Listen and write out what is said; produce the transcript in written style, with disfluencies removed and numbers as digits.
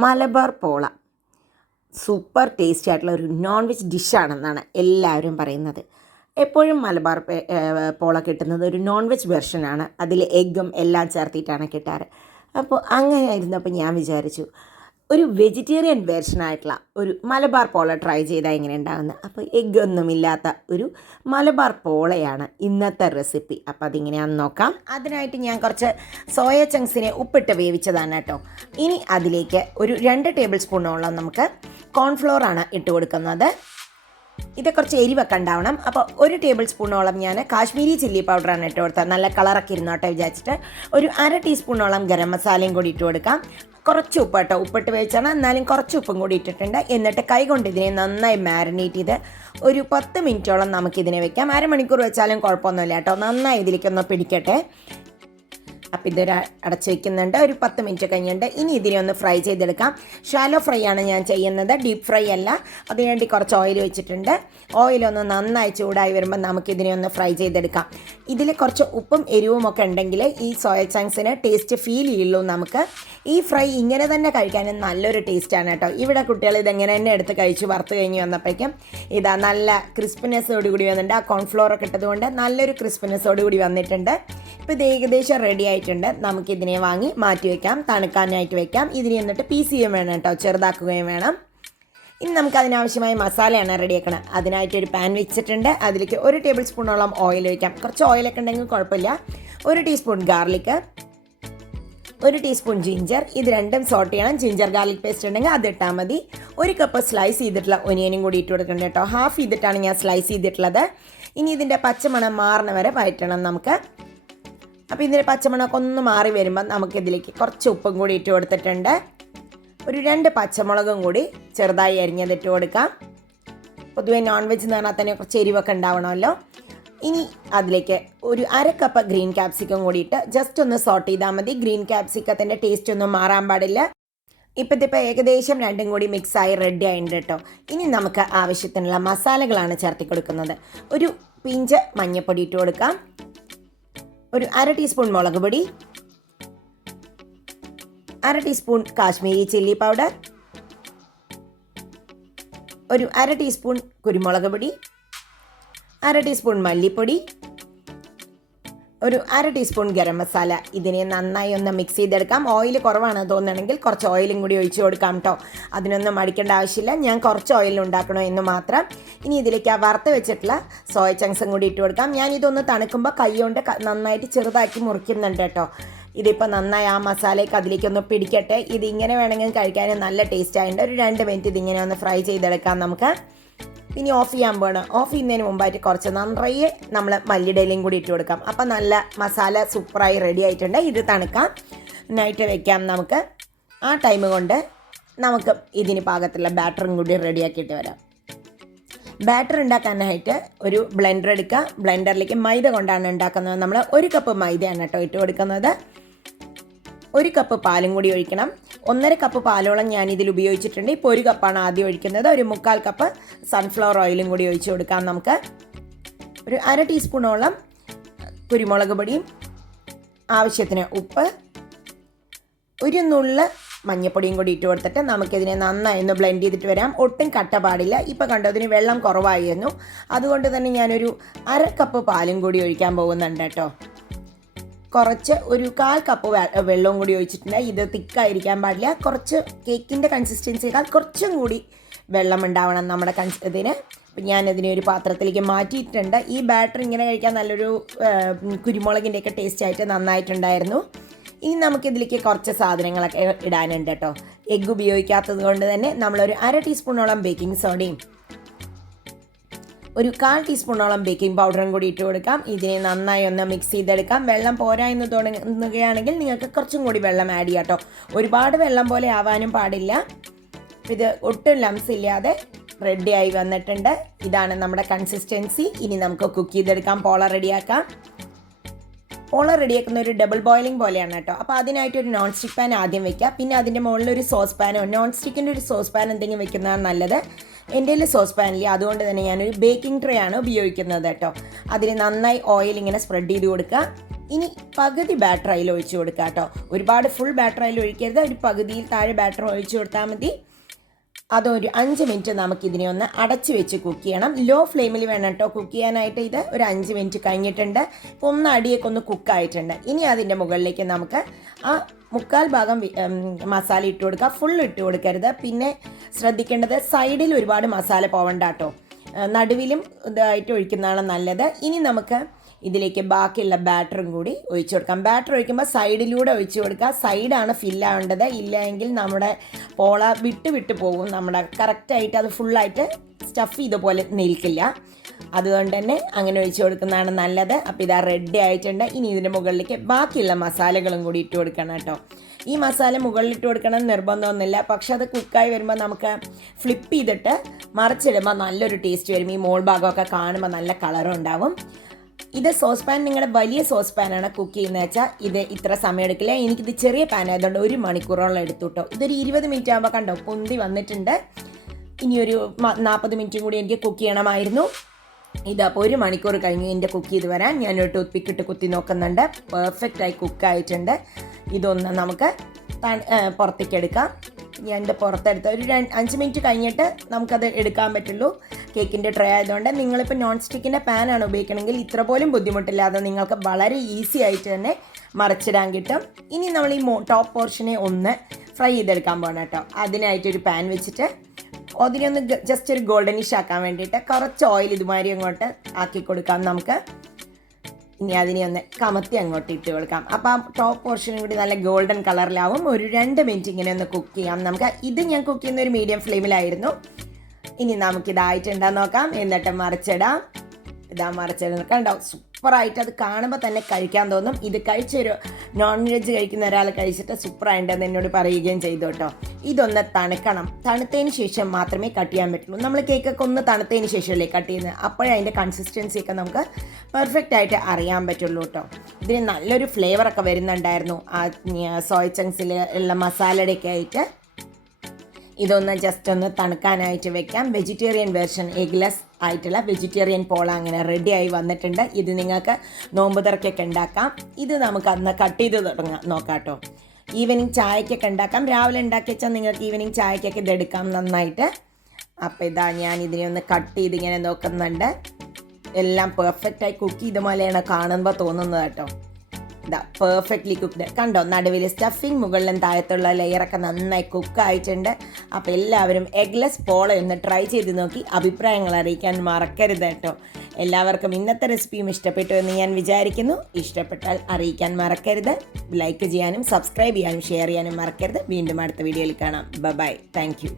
മലബാർ പോള super tasty ആയിട്ടുള്ള ഒരു നോൺ വെജ് ഡിഷാണെന്നാണ് എല്ലാവരും പറയുന്നത്. എപ്പോഴും മലബാർ പോള കിട്ടുന്നത് ഒരു നോൺ വെജ് വെർഷനാണ്. അതിൽ എഗ്ഗും എല്ലാം ചേർത്തിട്ടാണ് കിട്ടാറ്. അപ്പോൾ അങ്ങനെ ആയിരുന്നപ്പോൾ ഞാൻ വിചാരിച്ചു ഒരു വെജിറ്റേറിയൻ വെർഷനായിട്ടുള്ള ഒരു മലബാർ പോള ട്രൈ ചെയ്താൽ എങ്ങനെ ഉണ്ടാകുന്നത്. അപ്പോൾ എഗ്ഗൊന്നുമില്ലാത്ത ഒരു മലബാർ പോളയാണ് ഇന്നത്തെ റെസിപ്പി. അപ്പോൾ അതിങ്ങനെയാണെന്ന് നോക്കാം. അതിനായിട്ട് ഞാൻ കുറച്ച് സോയ ചങ്ക്സിനെ ഉപ്പിട്ട് വേവിച്ചതാണ് കേട്ടോ. ഇനി അതിലേക്ക് ഒരു 2 ടേബിൾ സ്പൂണോളം നമുക്ക് കോൺഫ്ലോർ ആണ് ഇട്ട് കൊടുക്കുന്നത്. ഇത് കുറച്ച് എരിവൊക്കെ ഉണ്ടാവണം. അപ്പോൾ 1 ടേബിൾ സ്പൂണോളം ഞാൻ കാശ്മീരി ചില്ലി പൗഡറാണ് ഇട്ട് കൊടുത്തത്. നല്ല കളറൊക്കെ ഇരുന്നോട്ടെ വിചാരിച്ചിട്ട് ഒരു 1/2 ടീസ്പൂണോളം ഗരം മസാലയും കൂടി ഇട്ട് കൊടുക്കാം. കുറച്ച് ഉപ്പ് കേട്ടോ, ഉപ്പിട്ട് വേവിച്ചാണ്, എന്നാലും കുറച്ച് ഉപ്പും കൂടി ഇട്ടിട്ടുണ്ട്. എന്നിട്ട് കൈ കൊണ്ട് ഇതിനെ നന്നായി മാരിനേറ്റ് ചെയ്ത് ഒരു 10 മിനിറ്റോളം നമുക്കിതിനെ വെക്കാം. അരമണിക്കൂർ വെച്ചാലും കുഴപ്പമൊന്നുമില്ല കേട്ടോ. നന്നായി ഇതിലേക്കൊന്ന് പിടിക്കട്ടെ. അപ്പോൾ ഇതൊരു അടച്ച് വയ്ക്കുന്നുണ്ട്. ഒരു 10 മിനിറ്റ് കഴിഞ്ഞിട്ട് ഇനി ഇതിനെ ഒന്ന് ഫ്രൈ ചെയ്തെടുക്കാം. ഷാലോ ഫ്രൈ ആണ് ഞാൻ ചെയ്യുന്നത്, ഡീപ്പ് ഫ്രൈ അല്ല. അതിനുവേണ്ടി കുറച്ച് ഓയിൽ വെച്ചിട്ടുണ്ട്. ഓയിലൊന്ന് നന്നായി ചൂടായി വരുമ്പോൾ നമുക്കിതിനെ ഒന്ന് ഫ്രൈ ചെയ്തെടുക്കാം. ഇതിൽ കുറച്ച് ഉപ്പും എരിവും ഒക്കെ ഉണ്ടെങ്കിൽ ഈ സോയ ചങ്ക്സിന് ടേസ്റ്റ് ഫീൽ ചെയ്യുള്ളൂ. നമുക്ക് ഈ ഫ്രൈ ഇങ്ങനെ തന്നെ കഴിക്കാനും നല്ലൊരു ടേസ്റ്റാണ് കേട്ടോ. ഇവിടെ കുട്ടികൾ ഇതെങ്ങനെ തന്നെ എടുത്ത് കഴിച്ച് വറുത്ത് കഴിഞ്ഞ് വന്നപ്പോഴേക്കും ഇതാ നല്ല ക്രിസ്പിനെസ്സോടുകൂടി വന്നിട്ടുണ്ട്. ആ കോൺഫ്ലോറൊക്കെ ഇട്ടതുകൊണ്ട് നല്ലൊരു ക്രിസ്പിനെസ്സോടുകൂടി വന്നിട്ടുണ്ട്. ഇപ്പോൾ ഇത് ഏകദേശം റെഡി ആയിട്ടുണ്ട്. നമുക്കിതിനെ വാങ്ങി മാറ്റി വയ്ക്കാം, തണുക്കാനായിട്ട് വയ്ക്കാം. ഇതിനെ എന്നിട്ട് പീസ് ചെയ്യുകയും വേണം കേട്ടോ, ചെറുതാക്കുകയും വേണം. ഇനി നമുക്ക് അതിനാവശ്യമായ മസാലയാണ് റെഡിയാക്കണം. അതിനായിട്ടൊരു പാൻ വെച്ചിട്ടുണ്ട്. അതിലേക്ക് 1 ടേബിൾ സ്പൂണോളം ഓയിൽ വയ്ക്കാം. കുറച്ച് ഓയിലൊക്കെ ഉണ്ടെങ്കിൽ കുഴപ്പമില്ല. 1 ടീസ്പൂൺ ഗാർലിക്ക്, 1 ടീസ്പൂൺ ജിഞ്ചർ. ഇത് രണ്ടും സോട്ട് ചെയ്യണം. ജിഞ്ചർ ഗാർലിക് പേസ്റ്റ് ഉണ്ടെങ്കിൽ അത് ഇട്ടാൽ മതി. 1 കപ്പ് സ്ലൈസ് ചെയ്തിട്ടുള്ള ഒനിയനും കൂടി ഇട്ട് കൊടുക്കണം കേട്ടോ. ഹാഫ് ചെയ്തിട്ടാണ് ഞാൻ സ്ലൈസ് ചെയ്തിട്ടുള്ളത്. ഇനി ഇതിൻ്റെ പച്ചമണം മാറണ വരെ വഴറ്റണം നമുക്ക്. അപ്പോൾ ഇതിൻ്റെ പച്ചമണമൊക്കെ ഒന്ന് മാറി വരുമ്പോൾ നമുക്കിതിലേക്ക് കുറച്ച് ഉപ്പും കൂടി ഇട്ട് കൊടുത്തിട്ടുണ്ട്. ഒരു 2 പച്ചമുളകും കൂടി ചെറുതായി അരിഞ്ഞതിട്ട് കൊടുക്കാം. പൊതുവെ നോൺ വെജ് എന്ന് പറഞ്ഞാൽ തന്നെ കുറച്ച് എരിവൊക്കെ ഉണ്ടാവണമല്ലോ. ഇനി അതിലേക്ക് ഒരു 1/2 കപ്പ് ഗ്രീൻ ക്യാപ്സിക്കം കൂടിയിട്ട് ജസ്റ്റ് ഒന്ന് സോട്ട് ചെയ്താൽ മതി. ഗ്രീൻ ക്യാപ്സിക്കത്തിൻ്റെ ടേസ്റ്റ് ഒന്നും മാറാൻ പാടില്ല. ഇപ്പോൾ ഏകദേശം രണ്ടും കൂടി മിക്സായി റെഡി ആയിട്ടുണ്ട് കേട്ടോ. ഇനി നമുക്ക് ആവശ്യത്തിനുള്ള മസാലകളാണ് ചേർത്തി കൊടുക്കുന്നത്. ഒരു പിഞ്ച് മഞ്ഞൾപ്പൊടി ഇട്ട് കൊടുക്കാം. ഒരു 1/2 ടീസ്പൂൺ മുളക് പൊടി, 1/2 ടീസ്പൂൺ കാശ്മീരി ചില്ലി പൗഡർ, ഒരു 1/2 ടീസ്പൂൺ കുരുമുളക് പൊടി, 1/2 ടീസ്പൂൺ മല്ലിപ്പൊടി, ഒരു 1/2 ടീസ്പൂൺ ഗരം മസാല. ഇതിനെ നന്നായി ഒന്ന് മിക്സ് ചെയ്തെടുക്കാം. ഓയിൽ കുറവാണ് തോന്നുകയാണെങ്കിൽ കുറച്ച് ഓയിലും കൂടി ഒഴിച്ചു കൊടുക്കാം കേട്ടോ. അതിനൊന്നും മടിക്കേണ്ട ആവശ്യമില്ല. ഞാൻ കുറച്ച് ഓയിൽ ഉണ്ടാക്കണോ എന്ന് മാത്രം. ഇനി ഇതിലേക്ക് ആ വറുത്ത് വെച്ചിട്ടുള്ള സോയ ചങ്ക്സും കൂടി ഇട്ട് കൊടുക്കാം. ഞാനിതൊന്ന് തണുക്കുമ്പോൾ കൈ കൊണ്ട് നന്നായിട്ട് ചെറുതാക്കി മുറിക്കുന്നുണ്ട് കേട്ടോ. ഇതിപ്പോൾ നന്നായി ആ മസാലയ്ക്ക് അതിലേക്കൊന്ന് പിടിക്കട്ടെ. ഇതിങ്ങനെ വേണമെങ്കിൽ കഴിക്കാൻ നല്ല ടേസ്റ്റ് ആയിട്ടുണ്ട്. ഒരു 2 മിനിറ്റ് ഇതിങ്ങനെ ഒന്ന് ഫ്രൈ ചെയ്തെടുക്കാം നമുക്ക്. ഇനി ഓഫ് ചെയ്യാൻ പോകണം. ഓഫ് ചെയ്യുന്നതിന് മുമ്പായിട്ട് കുറച്ച് നിറയെ നമ്മൾ മല്ലിയിലയും കൂടി ഇട്ട് കൊടുക്കാം. അപ്പം നല്ല മസാല സൂപ്പറായി റെഡി ആയിട്ടുണ്ട്. ഇത് തണുക്കാം, നൈറ്റ് വെക്കാം നമുക്ക്. ആ ടൈം കൊണ്ട് നമുക്ക് ഇതിന് പാകത്തുള്ള ബാറ്ററും കൂടി റെഡിയാക്കിയിട്ട് വരാം. ബാറ്റർ ഉണ്ടാക്കാനായിട്ട് ഒരു ബ്ലെൻഡർ എടുക്കുക. ബ്ലെൻഡറിലേക്ക് മൈദ കൊണ്ടാണ് ഉണ്ടാക്കുന്നത്. നമ്മൾ 1 കപ്പ് മൈദയാണ് കേട്ടോ ഇട്ട് കൊടുക്കുന്നത്. 1 കപ്പ് പാലും കൂടി ഒഴിക്കണം. 1.5 കപ്പ് പാലോളം ഞാൻ ഇതിൽ ഉപയോഗിച്ചിട്ടുണ്ട്. ഇപ്പോൾ 1 കപ്പാണ് ആദ്യം ഒഴിക്കുന്നത്. ഒരു 3/4 കപ്പ് സൺഫ്ലവർ ഓയിലും കൂടി ഒഴിച്ച് കൊടുക്കാം നമുക്ക്. ഒരു 1/2 ടീസ്പൂണോളം കുരുമുളക് പൊടിയും, ആവശ്യത്തിന് ഉപ്പ്, ഒരു നുള്ള് മഞ്ഞൾപ്പൊടിയും കൂടി ഇട്ട് കൊടുത്തിട്ട് നമുക്കിതിനെ നന്നായി ഒന്ന് ബ്ലെൻഡ് ചെയ്തിട്ട് വരാം. ഒട്ടും കട്ട പാടില്ല. ഇപ്പോൾ കണ്ടോ ഇതിന് വെള്ളം കുറവായിരുന്നു. അതുകൊണ്ട് തന്നെ ഞാനൊരു 1/2 കപ്പ് പാലും കൂടി ഒഴിക്കാൻ പോകുന്നുണ്ട് കേട്ടോ. കുറച്ച് ഒരു 1/4 കപ്പ് വെള്ളവും കൂടി ഒഴിച്ചിട്ടുണ്ട്. ഇത് തിക്കായിരിക്കാൻ പാടില്ല. കുറച്ച് കേക്കിൻ്റെ കൺസിസ്റ്റൻസിയേക്കാൾ കുറച്ചും കൂടി വെള്ളം ഉണ്ടാവണം നമ്മുടെ ഇതിന്. അപ്പം ഞാനതിനെ ഒരു പാത്രത്തിലേക്ക് മാറ്റിയിട്ടുണ്ട്. ഈ ബാറ്റർ ഇങ്ങനെ കഴിക്കാൻ നല്ലൊരു കുരുമുളകിൻ്റെയൊക്കെ ടേസ്റ്റ് ആയിട്ട് നന്നായിട്ടുണ്ടായിരുന്നു. ഇനി നമുക്കിതിലേക്ക് കുറച്ച് സാധനങ്ങളൊക്കെ ഇടാനുണ്ട് കേട്ടോ. എഗ്ഗ് ഉപയോഗിക്കാത്തത് കൊണ്ട് തന്നെ നമ്മളൊരു 1/2 ടീസ്പൂണോളം ബേക്കിംഗ് സോഡയും ഒരു 1/4 ടീസ്പൂണോളം ബേക്കിംഗ് പൗഡറും കൂടി ഇട്ട് കൊടുക്കാം. ഇതിനെ നന്നായി ഒന്ന് മിക്സ് ചെയ്തെടുക്കാം. വെള്ളം പോരാ എന്ന് തോന്നുകയാണെങ്കിൽ നിങ്ങൾക്ക് കുറച്ചും കൂടി വെള്ളം ആഡ് ചെയ്യാം കേട്ടോ. ഒരുപാട് വെള്ളം പോലെ ആവാനും പാടില്ല. ഇത് ഒട്ടും ലംസ് ഇല്ലാതെ റെഡിയായി വന്നിട്ടുണ്ട്. ഇതാണ് നമ്മുടെ കൺസിസ്റ്റൻസി. ഇനി നമുക്ക് കുക്ക് ചെയ്തെടുക്കാം. പോള റെഡിയാക്കാം. പോള റെഡിയാക്കുന്ന ഒരു ഡബിൾ ബോയിലിംഗ് പോലെയാണ് കേട്ടോ. അപ്പോൾ അതിനായിട്ട് ഒരു നോൺ സ്റ്റിക്ക് പാൻ ആദ്യം വെക്കുക. പിന്നെ അതിൻ്റെ മുകളിൽ ഒരു സോസ് പാനോ നോൺ സ്റ്റിക്കിൻ്റെ ഒരു സോസ് പാൻ എന്തെങ്കിലും വെക്കുന്നതാണ് നല്ലത്. എൻ്റെ കയ്യിൽ സോസ് പാനില്ല, അതുകൊണ്ട് തന്നെ ഞാനൊരു ബേക്കിംഗ് ട്രേ ആണ് ഉപയോഗിക്കുന്നത് കേട്ടോ. അതിൽ നന്നായി ഓയിൽ ഇങ്ങനെ സ്പ്രെഡ് ചെയ്ത് കൊടുക്കുക. ഇനി പകുതി ബാറ്റർ അതിൽ ഒഴിച്ച് കൊടുക്കുക കേട്ടോ. ഒരുപാട് ഫുൾ ബാറ്റർ അതിൽ ഒഴിക്കരുത്, ഒരു പകുതിയിൽ താഴെ ബാറ്റർ ഒഴിച്ച് കൊടുത്താൽ മതി. അതൊരു 5 മിനിറ്റ് നമുക്കിതിനെ ഒന്ന് അടച്ച് വെച്ച് കുക്ക് ചെയ്യണം. ലോ ഫ്ലെയിമിൽ വേണം കേട്ടോ കുക്ക് ചെയ്യാനായിട്ട്. ഇത് ഒരു 5 മിനിറ്റ് കഴിഞ്ഞിട്ടുണ്ട്. ഇപ്പോൾ ഒന്ന് അടിയൊക്കെ ഒന്ന് കുക്കായിട്ടുണ്ട്. ഇനി അതിൻ്റെ മുകളിലേക്ക് നമുക്ക് ആ 3/4 ഭാഗം മസാല ഇട്ട് കൊടുക്കുക. ഫുൾ ഇട്ട് കൊടുക്കരുത്. പിന്നെ ശ്രദ്ധിക്കേണ്ടത് സൈഡിൽ ഒരുപാട് മസാല പോവണ്ട കേട്ടോ, നടുവിലും ഇതായിട്ട് ഒഴിക്കുന്നതാണ് നല്ലത്. ഇനി നമുക്ക് ഇതിലേക്ക് ബാക്കിയുള്ള ബാറ്ററും കൂടി ഒഴിച്ചു കൊടുക്കാം. ബാറ്റർ ഒഴിക്കുമ്പോൾ സൈഡിലൂടെ ഒഴിച്ചു കൊടുക്കുക. സൈഡാണ് ഫില്ലാവേണ്ടത്, ഇല്ലെങ്കിൽ നമ്മുടെ പോള വിട്ട് പോകും. നമ്മുടെ കറക്റ്റായിട്ട് അത് ഫുള്ളായിട്ട് സ്റ്റഫ് ചെയ്തപോലെ നിൽക്കില്ല. അതുകൊണ്ട് തന്നെ അങ്ങനെ ഒഴിച്ചു കൊടുക്കുന്നതാണ് നല്ലത്. അപ്പോൾ ഇതാ റെഡി ആയിട്ടുണ്ട്. ഇനി ഇതിൻ്റെ മുകളിലേക്ക് ബാക്കിയുള്ള മസാലകളും കൂടി ഇട്ട് കൊടുക്കണം കേട്ടോ. ഈ മസാല മുകളിലിട്ട് കൊടുക്കണം നിർബന്ധമൊന്നുമില്ല, പക്ഷെ അത് കുക്കായി വരുമ്പോൾ നമുക്ക് ഫ്ലിപ്പ് ചെയ്തിട്ട് മറിച്ചിടുമ്പോൾ നല്ലൊരു ടേസ്റ്റ് വരും. ഈ മോൾ ഭാഗമൊക്കെ കാണുമ്പോൾ നല്ല കളറും ഉണ്ടാവും. ഇത് സോസ് പാൻ നിങ്ങളുടെ വലിയ സോസ് പാനാണ് കുക്ക് ചെയ്യുന്നത് വെച്ചാൽ ഇത് ഇത്ര സമയം എടുക്കില്ല. എനിക്കിത് ചെറിയ പാൻ ആയതുകൊണ്ട് 1 മണിക്കൂറോളം എടുത്തു കേട്ടോ. ഇതൊരു 20 മിനിറ്റ് ആകുമ്പോൾ കണ്ടോ പൊന്തി വന്നിട്ടുണ്ട്. ഇനിയൊരു 40 മിനിറ്റും കൂടി എനിക്ക് കുക്ക് ചെയ്യണമായിരുന്നു. ഇതപ്പോൾ 1 മണിക്കൂർ കഴിഞ്ഞു എൻ്റെ കുക്ക് ചെയ്ത് വരാൻ. ഞാനൊരു ടൂത്ത് പിക്ക് ഇട്ട് കുത്തി നോക്കുന്നുണ്ട്. പെർഫെക്റ്റായി കുക്കായിട്ടുണ്ട്. ഇതൊന്ന് നമുക്ക് പുറത്തേക്ക് എടുക്കാം. ഞാൻ എൻ്റെ പുറത്തെടുത്ത് ഒരു 5 മിനിറ്റ് കഴിഞ്ഞിട്ട് നമുക്കത് എടുക്കാൻ പറ്റുള്ളൂ. കേക്കിൻ്റെ ട്രേ ആയതുകൊണ്ട് നിങ്ങളിപ്പോൾ നോൺ സ്റ്റിക്കിൻ്റെ പാനാണ് ഉപയോഗിക്കണമെങ്കിൽ ഇത്ര പോലും ബുദ്ധിമുട്ടില്ലാതെ നിങ്ങൾക്ക് വളരെ ഈസി ആയിട്ട് തന്നെ മറിച്ചിടാൻ കിട്ടും. ഇനി നമ്മൾ ഈ ടോപ്പ് പോർഷനെ ഒന്ന് ഫ്രൈ ചെയ്തെടുക്കാൻ പോകണം കേട്ടോ. അതിനായിട്ടൊരു പാൻ വെച്ചിട്ട് അതിനൊന്ന് ജസ്റ്റ് ഒരു ഗോൾഡനിഷ് ആക്കാൻ വേണ്ടിയിട്ട് കുറച്ച് ഓയിൽ ഇതുമാതിരി അങ്ങോട്ട് ആക്കി കൊടുക്കാം നമുക്ക്. ഇനി അതിനെ ഒന്ന് കമത്തി അങ്ങോട്ട് ഇട്ട് കൊടുക്കാം. അപ്പോൾ ആ ടോപ്പ് പോർഷനും കൂടി നല്ല ഗോൾഡൻ കളറിലാവും. ഒരു 2 മിനിറ്റ് ഇങ്ങനെ ഒന്ന് കുക്ക് ചെയ്യാം നമുക്ക്. ഇത് ഞാൻ കുക്ക് ചെയ്യുന്ന ഒരു മീഡിയം ഫ്ലെയിമിലായിരുന്നു. ഇനി നമുക്കിതായിട്ടുണ്ടാകും നോക്കാം. എന്നിട്ട് മറിച്ചിടാം. ഇതാ മറിച്ചിടുന്നത് കണ്ടോ, സൂപ്പറായിട്ട് അത് കാണുമ്പോൾ തന്നെ കഴിക്കാൻ തോന്നും. ഇത് കഴിച്ചൊരു നോൺ വെജ് കഴിക്കുന്ന ഒരാൾ കഴിച്ചിട്ട് സൂപ്പറായിട്ടെന്ന് എന്നോട് പറയുകയും ചെയ്തു കേട്ടോ. ഇതൊന്ന് തണുക്കണം. തണുത്തതിന് ശേഷം മാത്രമേ കട്ട് ചെയ്യാൻ പറ്റുള്ളൂ. നമ്മൾ കേക്കൊക്കെ ഒന്ന് തണുത്തതിന് ശേഷമല്ലേ കട്ട് ചെയ്യുന്നത്. അപ്പോഴേ അതിൻ്റെ കൺസിസ്റ്റൻസിയൊക്കെ നമുക്ക് പെർഫെക്റ്റ് ആയിട്ട് അറിയാൻ പറ്റുള്ളൂ കേട്ടോ. ഇതിന് നല്ലൊരു ഫ്ലേവറൊക്കെ വരുന്നുണ്ടായിരുന്നു ആ സോയ ചങ്ക്സിൽ ഉള്ള മസാലയുടെയൊക്കെ ആയിട്ട്. ഇതൊന്ന് ജസ്റ്റ് ഒന്ന് തണുക്കാനായിട്ട് വെക്കാം. വെജിറ്റേറിയൻ വേർഷൻ എഗ്ലെസ് ആയിട്ടുള്ള വെജിറ്റേറിയൻ പോള അങ്ങനെ റെഡിയായി വന്നിട്ടുണ്ട്. ഇത് നിങ്ങൾക്ക് നോമ്പ് തുറക്കൊക്കെ ഉണ്ടാക്കാം. ഇത് നമുക്ക് അന്ന് കട്ട് ചെയ്ത് നോക്കാം കേട്ടോ. ഈവനിങ് ചായക്കൊക്കെ ഉണ്ടാക്കാം. രാവിലെ ഉണ്ടാക്കി വെച്ചാൽ നിങ്ങൾക്ക് ഈവനിങ് ചായക്കൊക്കെ ഇതെടുക്കാം നന്നായിട്ട്. അപ്പോൾ ഇതാ ഞാൻ ഇതിനെ ഒന്ന് കട്ട് ചെയ്ത് ഇങ്ങനെ നോക്കുന്നുണ്ട്. എല്ലാം പെർഫെക്റ്റായി കുക്ക് ചെയ്ത പോലെയാണ് കാണുമ്പോൾ തോന്നുന്നത് കേട്ടോ. ഇതാ പെർഫെക്റ്റ്ലി കുക്ക്ഡ് കണ്ടോ. നടുവിൽ സ്റ്റഫിങ് മുകളിലും താഴത്തുള്ള ലെയറൊക്കെ നന്നായി കുക്കായിട്ടുണ്ട്. അപ്പോൾ എല്ലാവരും എഗ്ലെസ് പോള ഒന്ന് ട്രൈ ചെയ്ത് നോക്കി അഭിപ്രായങ്ങൾ അറിയിക്കാൻ മറക്കരുത് കേട്ടോ. എല്ലാവർക്കും ഇന്നത്തെ റെസിപ്പിയും ഇഷ്ടപ്പെട്ടു എന്ന് ഞാൻ വിചാരിക്കുന്നു. ഇഷ്ടപ്പെട്ടാൽ അറിയിക്കാൻ മറക്കരുത്. ലൈക്ക് ചെയ്യാനും സബ്സ്ക്രൈബ് ചെയ്യാനും ഷെയർ ചെയ്യാനും മറക്കരുത്. വീണ്ടും അടുത്ത വീഡിയോയിൽ കാണാം. ബൈ. Thank you.